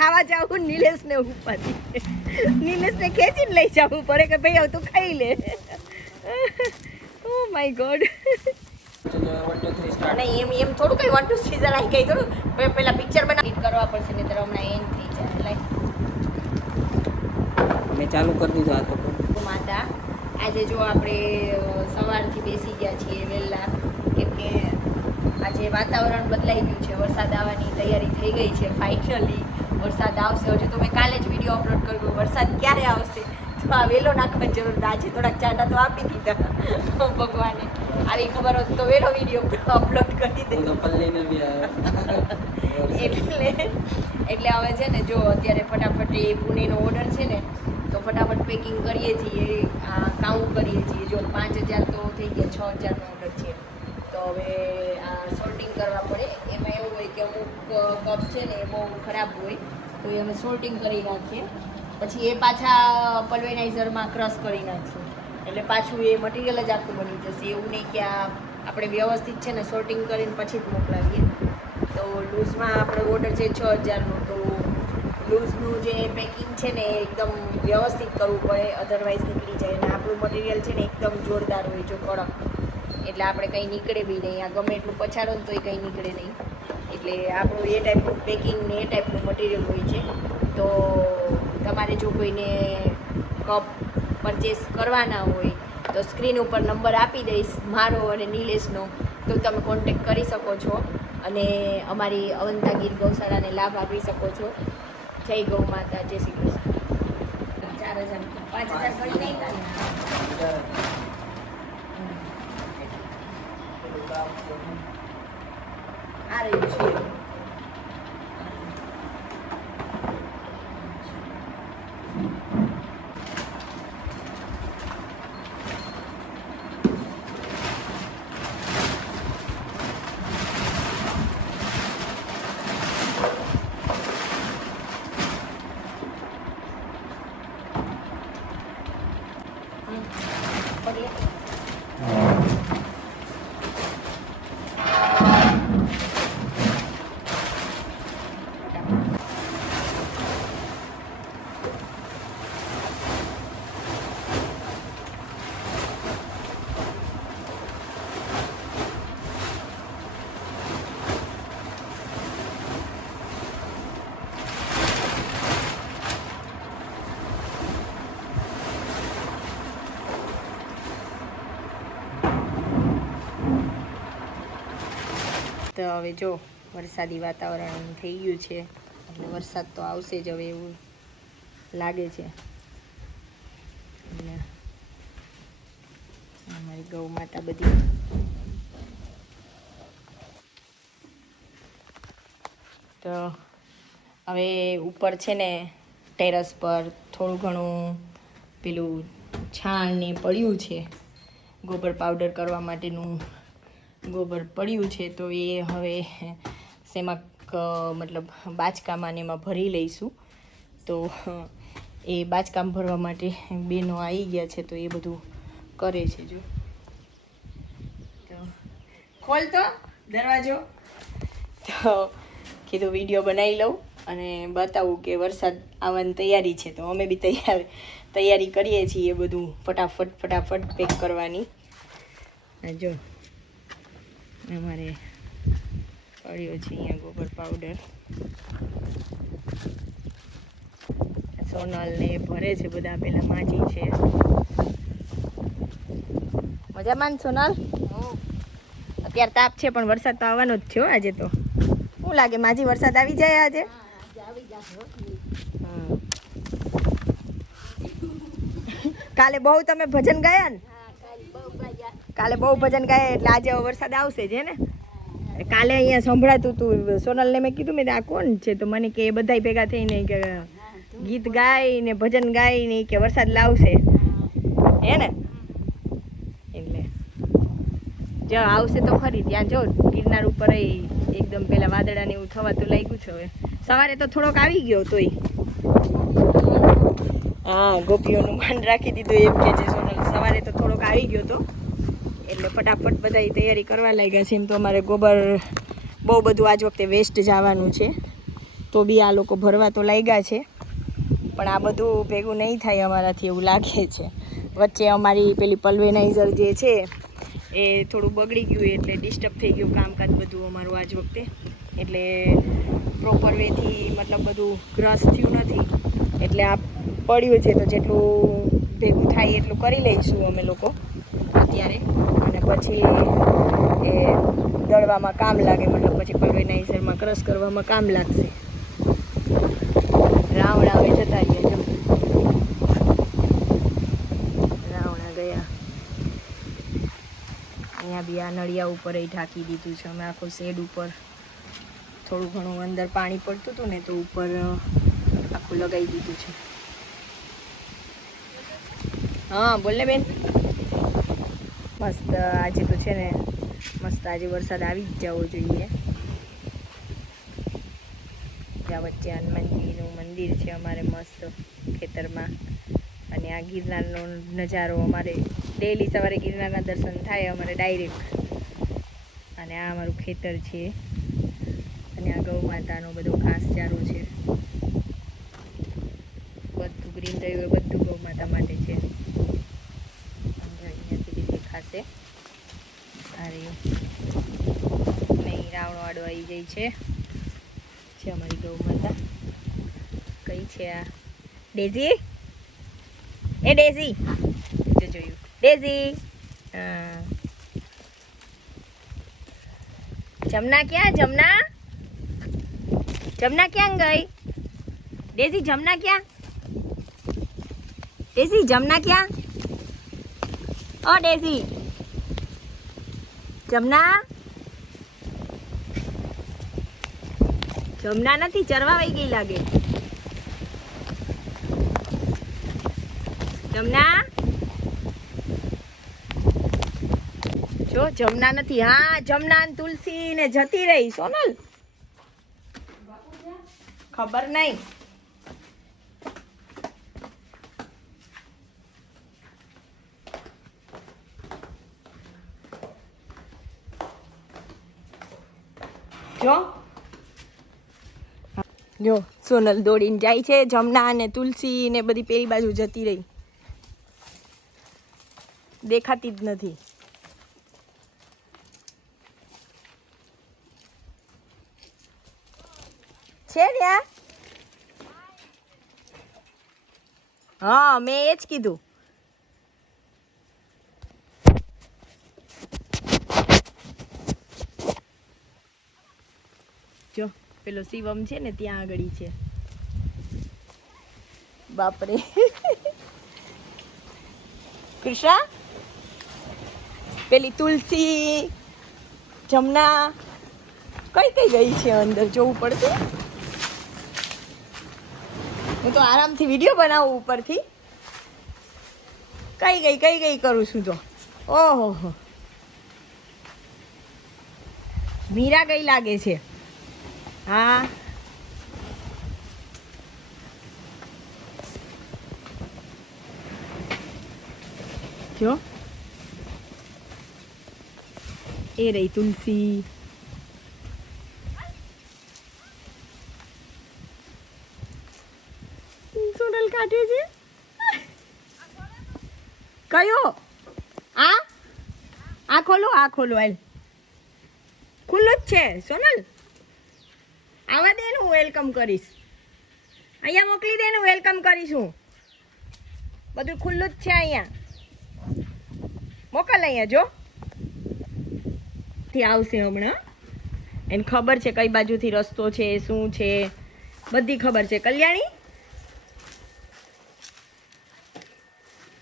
ખાવા જાવું નિલેશને ઉપાધી નિલેશને ખેંચીને લઈ જવું પડે કે ભાઈ હવે તું ખાઈ લે ઓ માય ગોડ નહીં એમ થોડું કઈ 1 2 3 જણાય કઈ થોડું પેલા પિક્ચર બનાવી કરવા પડશે ને તો હમણાં એન્ડ થઈ જાય લાઈક મેં ચાલુ કરી દીધું આ તો માતા આજે જો આપણે સવારથી બેસી ગયા છીએ વહેલા કેમ કે આજે વાતાવરણ બદલાઈ ગયું છે વરસાદ આવવાની તૈયારી થઈ ગઈ છે ફાઇનલી વરસાદ આવશે હજુ તો મેં કાલે જ વિડીયો અપલોડ કર્યો વરસાદ ક્યારે આવશે તો આ વહેલો નાખવાની જરૂર હતી આજે થોડાક ચાંટા તો આપી દીધા ભગવાને આવી ખબર હોત તો વહેલો વિડીયો અપલોડ કરી દે એટલે હવે છે ને જો અત્યારે ફટાફટ એ પુણેનો ઓર્ડર છે ને તો ફટાફટ પેકિંગ કરીએ છીએ કાઉન્ટ કરીએ છીએ જો 5000 તો થઈ ગયા 6000નો ઓર્ડર છે તો હવે આ સોર્ટિંગ કરવા પડે એમાં એવું હોય કે અમુક કપ છે ને એ બહુ ખરાબ હોય તો એ અમે સોર્ટિંગ કરી નાખીએ પછી એ પાછા પલ્વેનાઇઝરમાં ક્રશ કરી નાખીશું એટલે પાછું એ મટીરિયલ જ આખું બની જશે એવું નહીં કે આપણે વ્યવસ્થિત છે ને સોર્ટિંગ કરીને પછી જ મોકલાવીએ તો લૂઝમાં આપણો ઓર્ડર છે 6000નો તો લૂઝનું જે પેકિંગ છે ને એકદમ વ્યવસ્થિત કરવું પડે અધરવાઇઝ નીકળી જાય અને આપણું મટીરિયલ છે ને એકદમ જોરદાર હોય જો કડક એટલે આપણે કંઈ નીકળે બી નહીં આ ગમે એટલું પછાડો ને તો એ કંઈ નીકળે નહીં એટલે આપણું એ ટાઈપનું પેકિંગ ને એ ટાઈપનું મટીરિયલ હોય છે તો તમારે જો કોઈને કપ પરચેસ કરવાના હોય તો સ્ક્રીન ઉપર નંબર આપી દઈશ મારો અને નિલેશનો તો તમે કોન્ટેક્ટ કરી શકો છો અને અમારી અવંતા ગીર ગૌશાળાને લાભ આપી શકો છો જય ગૌ માતા જય શ્રી કૃષ્ણ 4000 5000 પડી નહીં આ રહ્યું છે તો હવે જો વરસાદી વાતાવરણ થઈ ગયું છે એટલે વરસાદ તો આવશે જ હવે એવું લાગે છે એટલે અમારી ગૌ માતા બધી તો હવે ઉપર છે ને ટેરેસ પર થોડું ઘણું પેલું છાણ ને પડ્યું છે ગોબર પાવડર કરવા માટેનું ગોબર પડ્યું છે તો એ હવે શેમાં મતલબ બાચકામાં ને એમાં ભરી લઈશું તો એ બાચકામ ભરવા માટે બેનો આવી ગયા છે તો એ બધું કરે છે જો તો ખોલ તો દરવાજો તો કીધું વિડીયો બનાવી લઉં અને બતાવું કે વરસાદ આવવાની તૈયારી છે તો અમે બી તૈયારી કરીએ છીએ બધું ફટાફટ પેક કરવાની જો અમારે પડ્યો છે અહીંયા ગોબર પાવડર સોનલ ને ભરે છે બધા પેલા માજી છે મજામાં સોનલ અત્યારે તાપ છે પણ વરસાદ તો આવવાનો જ છે આજે તો શું લાગે માજી વરસાદ આવી જાય આજે કાલે બહુ તમે ભજન ગાયા ને કાલે બહુ ભજન ગાયા એટલે આજે વરસાદ આવશે જ ને કાલે અહીંયા સંભળાતું હતું સોનલને મેં કીધું મેં આ કોણ છે તો મને કે એ બધા ભેગા થઈને કે ગીત ગાય ને ભજન ગાય ને કે વરસાદ લાવશે હે ને એટલે જો આવશે તો ખરી ત્યાં જો ગિરનાર ઉપર એકદમ પેલા વાદળા ને એવું થવાતું લાગ્યું છે હવે સવારે તો થોડોક આવી ગયો તોય હા ગોપીઓનું માન રાખી દીધું એમ કે છે સોનલ સવારે તો થોડોક આવી ગયો તો એટલે ફટાફટ બધા તૈયારી કરવા લાગ્યા છે એમ તો અમારે ગોબર બહુ બધું આજ વખતે વેસ્ટ જવાનું છે તો બી આ લોકો ભરવા તો લાગ્યા છે, પણ આ બધું ભેગું નહીં થાય અમારાથી એવું લાગે છે. વચ્ચે અમારી પેલી પલ્વેનાઇઝર જે છે એ થોડું બગડી ગયું, એટલે ડિસ્ટર્બ થઈ ગયું કામકાજ બધું અમારું આજ વખતે. એટલે પ્રોપર વેથી મતલબ બધું ગ્રસ થયું નથી, એટલે આ પડ્યું છે. તો જેટલું ભેગું થાય એટલું કરી લઈશું અમે લોકો અત્યારે, અને પછી એ દળવામાં કામ લાગે, મતલબ પછી પલ્વેનાઇઝરમાં ક્રશ કરવામાં કામ લાગશે. રાવણા હવે જતા રહ્યા, જો રાવણા ગયા. અહીંયા બી આ નળિયા ઉપર ઢાંકી દીધું છે અમે, આખો શેડ ઉપર થોડું ઘણું અંદર પાણી પડતું હતું ને, તો ઉપર આખું લગાવી દીધું છે. હા બોલને બેન. મસ્ત આજે તો છે ને, મસ્ત આજે વરસાદ આવી જ જવો જોઈએ. ત્યાં વચ્ચે હનુમાનજીનું મંદિર છે અમારે મસ્ત ખેતરમાં, અને આ ગિરનારનો નજારો અમારે ડેઈલી સવારે ગિરનારના દર્શન થાય અમારે ડાયરેક્ટ. અને આ અમારું ખેતર છે, અને આ ગૌ માતાનો બધો ઘાસચારો છે, બધું ગ્રીન રહ્યું એ બધું ગૌ માતા માટે છે. અહીંયાથી દેખાશે. અરે નહીં, રાવણો આડો આવી જાય છે અમારી ગૌ માતા. કઈ છે આ? ડેઝી, એ ડેઝી જોયું, ડેઝી. જમના ક્યાં? જમના, જમના ક્યાં ગઈ? ડેઝી જમના ક્યાં? ડેઝી જમના ક્યાં? ઓ ડેઝી જમના, જમના નથી, ચરવા વહી ગઈ લાગે. જમના, જો જમના નથી. હા જમના ને તુલસી ને જતી રહી. સોનલ ખબર નહીં. જો સોનલ દોડીને જાય છે. જમના અને તુલસી ને બધી પેલી બાજુ જતી રહી, દેખાતી જ નથી. છે ત્યાં? હા મેં એ જ કીધું. જો પેલો શિવમ છે ને ત્યાં આગળ છે. બાપરે કૃષ્ણા, પેલી તુલસી, જમના કઈ કઈ ગઈ છે અંદર જોવું પડતું. હું તો આરામથી વિડીયો બનાવું ઉપરથી. કઈ ગઈ કરું છું તો. ઓહો, મીરા ગઈ લાગે છે. હા જો એ રહી તુલસી. સોનલ કાઢે છે. કયો? આ ખોલો, આ ખોલો. હાલ ખુલ્લું જ છે સોનલ. આવા દે ને, હું વેલકમ કરીશ. અહીંયા મોકલી દે ને, વેલકમ કરીશું. બધું ખુલ્લું જ છે અહીંયા. મોકલ અહીંયા. જો થી આવશે હમણાં. એને ખબર છે કઈ બાજુથી રસ્તો છે, શું છે, બધી ખબર છે. કલ્યાણી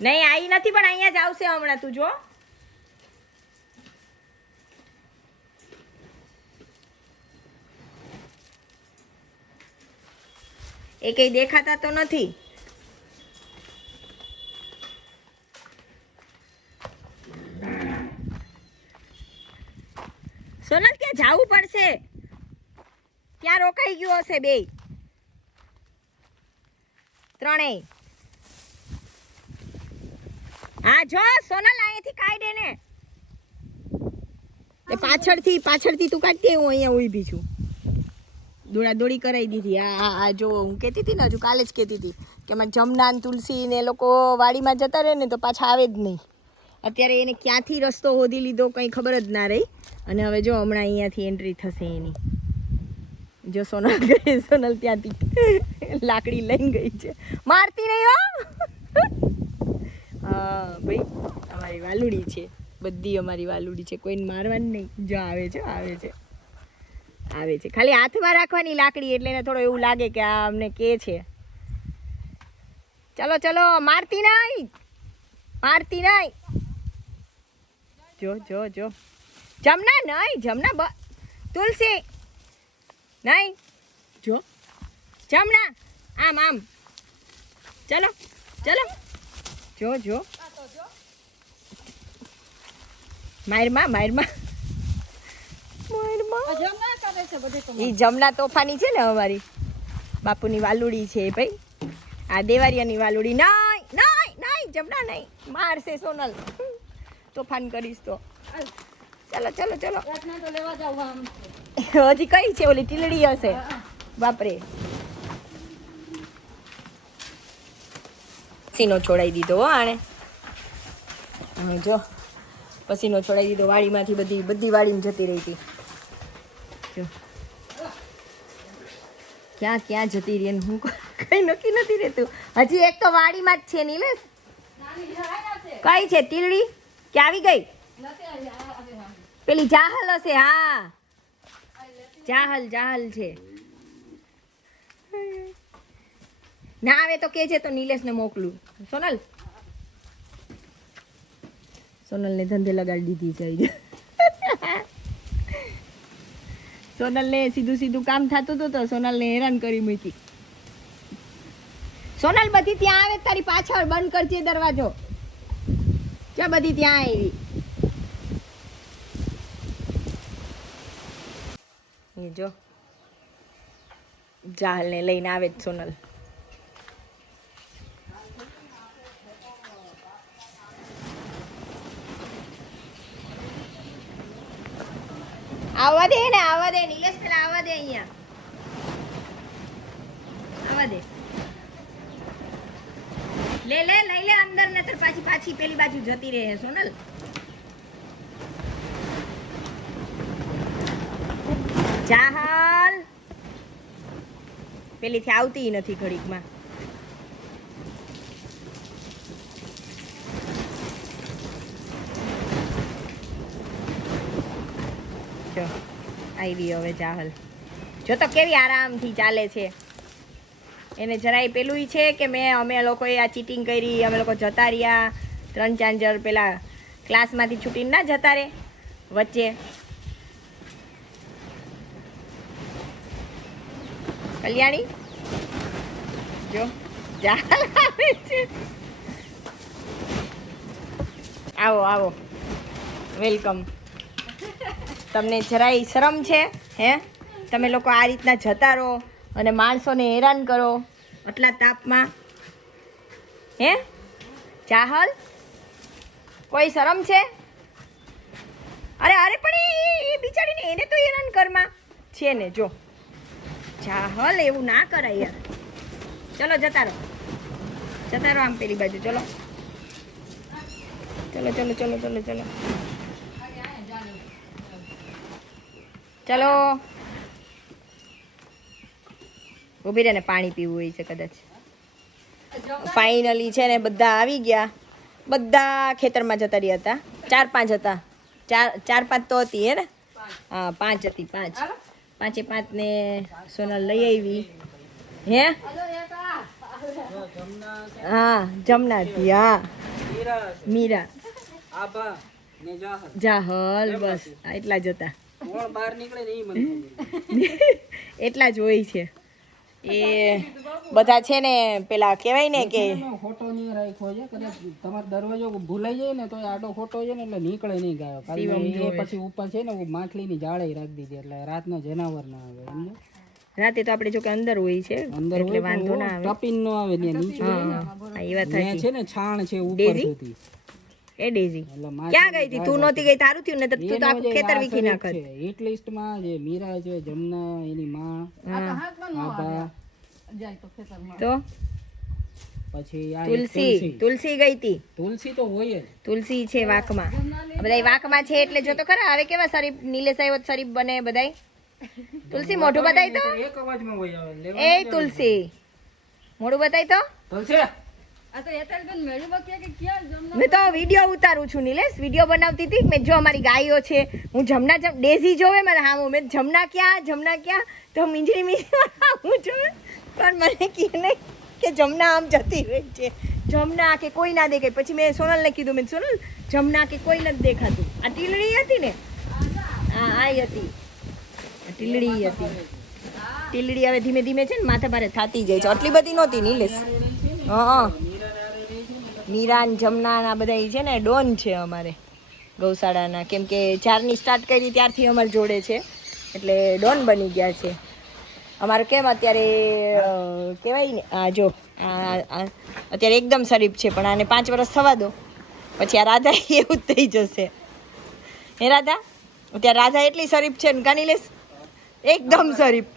નહીં આવી નથી, પણ અહીંયા જ આવશે હમણાં. તું જો. એ કઈ દેખાતા તો નથી. સોનલ ત્યાં જવું પડશે, ત્યાં રોકાઈ ગયો હશે બે ત્રણેય. હા જો સોનલ અહીંયાથી કાઢે ને, એ પાછળથી તું કાઢતી, હું અહીંયા ઊભી છું. દોડાદોડી કરાવી દીધી. આ જો હું કહેતી હતી ને, હજુ કાલે જ કહેતી હતી કે એમાં જમના ને તુલસી ને લોકો વાડીમાં જતા રહે ને તો પાછા આવે જ નહીં. અત્યારે એને ક્યાંથી રસ્તો શોધી લીધો કંઈ ખબર જ ના રહી. અને હવે જો હમણાં અહીંયાથી એન્ટ્રી થશે એની. જો સોનલ ગઈ, સોનલ ત્યાંથી લાકડી લઈને ગઈ છે. મારતી નહીં હો. હા ભાઈ અમારી વાલુડી છે, બધી અમારી વાલુડી છે, કોઈને મારવાની નહીં. જો આવે છે આવે છે. ખાલી હાથમાં રાખવાની લાકડી એટલે એને થોડું એવું લાગે કે આ અમને કે છે. ચલો ચલો, મારતી નહીં. જો જમના નહીં, જમના તુલસી નહીં. જો જમના આમ ચલો જો મારમાં ઈ જમના તોફાની છે ને અમારી બાપુની વાલુડી છે ભાઈ. આ દેવારિયાની વાલુડી. નહીં જમના નહીં, મારશે સોનલ. તોફાન કરીશ તો. ચલો હજી કઈ છે? ઓલી ટીલડી હશે. બાપરે, પસીનો છોડાઈ દીધો હો આણે. જો પસીનો છોડાઈ દીધો. વાડીમાંથી બધી વાડીમાં જતી રહી હતી. જો ક્યાં જતી રહી, હું કઈ નક્કી નથી રહેતું. હજી એક તો વાડીમાં જ છે. નીલેશ કઈ છે ટીલડી? કે આવી ગઈ? પેલી જાહલ હશે. હા જાહલ છે. ના આવે તો કે છે તો નિલેશને મોકલું. સોનલને ધંધે લગાડી દીધી છે. સોનલને સીધું કામ થતું હતું તો સોનલને હેરાન કરી મૂકી. સોનલ બધી ત્યાં આવે તારી પાછળ બંધ કરજે દરવાજો. ક્યાં બધી ત્યાં આવી. એ જો જાહલને લઈને આવે જ સોનલ. આવવા દે નિલેશ, પેલા આવવા દે. અહીંયા આવવા દે. લઈ લે અંદર, નતર પાછી પેલી બાજુ જતી રહે સોનલ. જાહલ પેલીથી આવતી નથી ઘડીકમાં. જો આવી હવે જાહલ. જો તો કેવી આરામથી ચાલે છે. એને જરાય પેલું છે કે અમે લોકોએ આ ચીટિંગ કરી, અમે લોકો જતા રહ્યા 3-4 પેલા ક્લાસમાંથી છૂટીને ના જતા રહે વચ્ચે. કલ્યાણી જો જાહલ આવે છે. આવો વેલકમ. તમને જરાય શરમ છે હે? તમે લોકો આ રીતના જતા રહો અને માણસોને હેરાન કરો આટલા તાપમાં હે? જાહલ કોઈ શરમ છે? અરે પણ એ બિચારીને એને તો હેરાન કરમાં છે ને. જો જાહલ એવું ના કરાય યાર. ચલો જતા રહો આમ પેલી બાજુ. ચલો ઊભી રહે ને, પાણી પીવું હોય છે કદાચ. ફાઇનલી છે ને બધા આવી ગયા. બધા ખેતરમાં જતા રહ્યા હતા. 4-5 હતા. 4-5 તો હતી હે ને? હા 5 હતી. 5 ને સોનલ લઈ આવી હે? હા જમના હતી. હા મીરા, જાહલ, બસ એટલા જ હતા. એટલા જ હોય છે. એ બધા છે ને પેલા કહેવાય ને કે ફોટો નહીં રાખ્યો છે. કદાચ તમારો દરવાજો ભૂલાઈ જાય ને તો આડો ફોટો છે ને એટલે નીકળે નહીં ગાયો. પછી ઉપર છે ને માછલીની જાળે રાખી દીધી એટલે રાતના જનાવર ના આવે. રાતે તો આપણે જો કે અંદર હોય છે, અંદર એટલે વાંધો ના આવે. ટપીન નો આવે ને નીચે હા એ વાત સાચી છે ને છાણ છે ઉપર સુધી. એ ડેઝી ક્યાં ગઈ હતી? તું નહોતી ગઈ, તારું થયું ને તો તું તો આખું ખેતર વીખી નાખત. હિટ લિસ્ટ માં જે મીરા છે, જમના, એની માં, તો પછી આ એક તુલસી તુલસી ગઈ તી. તુલસી તો હોય જ. તુલસી છે વાકમાં, બધાય વાકમાં છે એટલે જો તો ખરા હવે કેવા શરીફ નીલેશ આવ્યો તો શરીફ બને બધાય. તુલસી મોઢું બતાય તો, એક અવાજમાં હોય આવે. એ તુલસી મોઢું બતાય તો. તુલસી મેં તો વિડીયો ઉતારું છું નિલેશ, વિડીયો બનાવતી હતી મેં જો અમારી ગાયો છે, હું જમના ડેઝી જોવે મારે હા મેં જમના ક્યાં તો મીંજરી હું જોવે પણ મને કહે નહીં કે જમના આમ જતી રહી છે, જમના કે કોઈ ના દેખાય. પછી મેં સોનલને કીધું, મેં સોનલ જમના કે કોઈ નથી દેખાતું. આ ટીલડી હતી ને, હા આ હતી ટીલડી હતી. ટીલડી હવે ધીમે ધીમે છે ને માથા ભારે થતી જાય છે, આટલી બધી નહોતી નિલેશ. હા મીરાન જમના આ બધા છે ને ડોન છે અમારે ગૌશાળાના, કેમ કે 4ની સ્ટાર્ટ કરી ત્યારથી અમારે જોડે છે એટલે ડોન બની ગયા છે અમારે. કેમ અત્યારે કહેવાય ને આ જો આ અત્યારે એકદમ શરીફ છે, પણ આને 5 વર્ષ થવા દો પછી આ રાધા એવું જ થઈ જશે. હે રાધા, અત્યારે રાધા એટલી શરીફ છે ને કા નિલેશ, એકદમ શરીફ.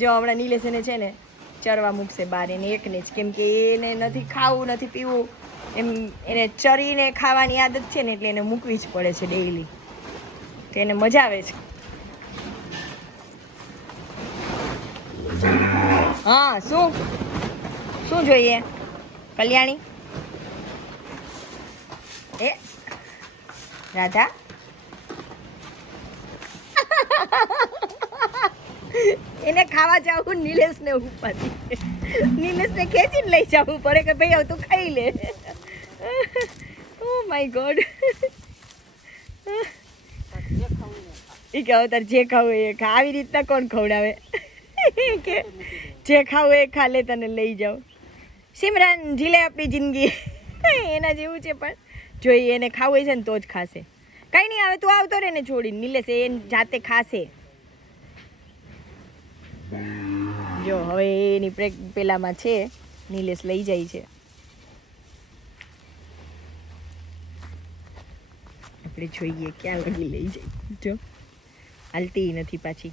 જો હમણાં નિલેશ એને છે ને ચરવા મૂકશે બહાર, એને એકને જ, કેમ કે એને નથી ખાવું નથી પીવું, એમ એને ચરીને ખાવાની આદત છે ને એટલે એને મૂકવી જ પડે છે ડેઈલી, તો એને મજા આવે છે. હા શું જોઈએ કલ્યાણી? એ રાધા એને ખાવા જવું, નિલેશને ઉપાધી, નિલેશને ખેંચીને લઈ જવું પડે કે ભાઈ હવે તું ખાઈ લે. Oh my God. એ કે હવે તારે જે ખાવું એ ખા. આવી રીતના કોણ ખવડાવે કે જે ખાવું એ ખા લે, તને લઈ જાઓ. સિમરન જીલે આપણી જિંદગી એના જેવું છે, પણ જોઈએ એને ખાવું છે ને તો જ ખાશે. કંઈ નહીં હવે તું આવતો રહે ને છોડીને, નિલેશ એ જાતે ખાશે. જો હવે એની પેલામાં છે નિલેશ લઈ જાય છે. આપણે જોઈએ ક્યાં લગી લઈ જાય. જો હાલતી નથી પાછી.